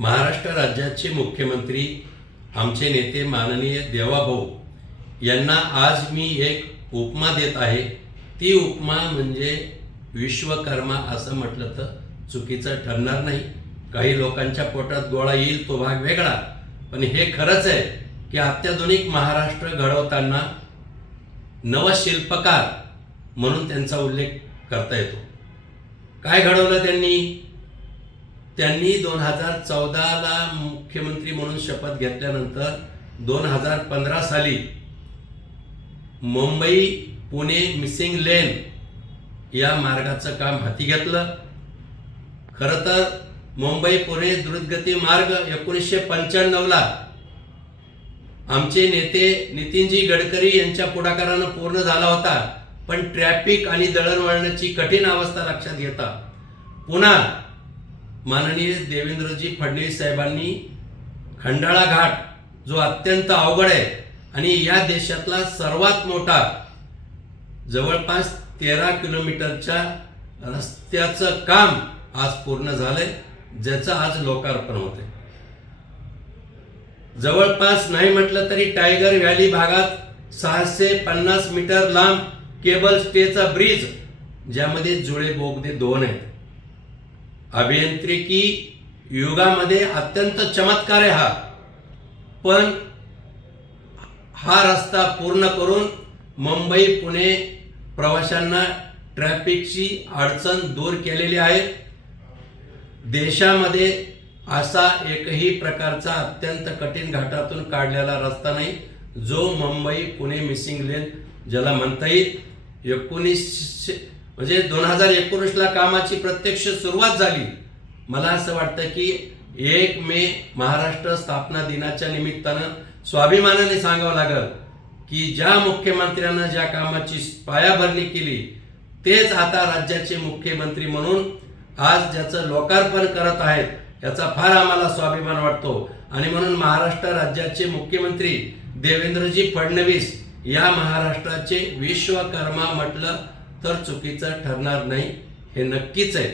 महाराष्ट्र राज्याचे मुख्यमंत्री आमचे नेते माननीय देवाभाऊ यांना आज मी एक उपमा देत आहे। ती उपमा म्हणजे विश्वकर्मा असं म्हटलं तर चुकीचं ठरणार नाही। काही लोकांच्या पोटात गोळा येईल तो भाग वेगळा, पण हे खरंच आहे की अत्याधुनिक महाराष्ट्र घडवताना नवशिल्पकार म्हणून त्यांचा उल्लेख करता येतो। काय घडवलं त्यांनी 2014ला मुख्यमंत्री म्हणून शपथ घेतल्यानंतर 2015 साली मुंबई पुणे मिसिंग लेन या मार्गाचं काम हाती घेतलं। खरं तर मुंबई पुणे द्रुतगती मार्ग 1995ला आमचे नेते नितीनजी गडकरी यांच्या पुढाकारानं पूर्ण झाला होता, पण ट्रॅफिक आणि दळणवळणाची कठीण अवस्था लक्षात घेता पुन्हा माननीय देवेंद्रजी फडणवीस साहेबांनी खंडाळा घाट जो अत्यंत अवघड आहे आणि या देशातला सर्वात मोठा जवळपास 13 किलोमीटरच्या रस्त्याचं काम आज पूर्ण झालंय, ज्याचं आज लोकार्पण होते। जवळपास नाही म्हटलं तरी टायगर व्हॅली भागात 650 मीटर लांब केबल स्टेचा ब्रिज, ज्यामध्ये जुळे बोगदे 2 आहेत। अभियांत्रिकी युगामध्ये अत्यंत चमत्कार आहे हा, पण हा रस्ता पूर्ण करून मुंबई पुणे प्रवाशांना ट्रॅफिकची अडचण दूर केलेली आहे। देशामध्ये असा एकही प्रकारचा अत्यंत कठीण घाटातून काढलेला रस्ता नाही जो मुंबई पुणे मिसिंग लेन ज्याला म्हणता येईल। 2019ला कामाची प्रत्यक्ष सुरुवात झाली। मला असं वाटतं की 1 मे महाराष्ट्र स्थापना दिनाच्या निमित्तानं स्वाभिमानाने सांगावं लागेल की ज्या मुख्यमंत्र्यांना ज्या कामाची पायाभरणी केली तेच आता राज्याचे मुख्यमंत्री म्हणून आज ज्याचं लोकार्पण करत आहेत, याचा फार आम्हाला स्वाभिमान वाटतो। आणि म्हणून महाराष्ट्र राज्याचे मुख्यमंत्री देवेंद्रजी फडणवीस या महाराष्ट्राचे विश्वकर्मा म्हटलं तर चुकीचं ठरणार नाही, हे नक्कीच आहे।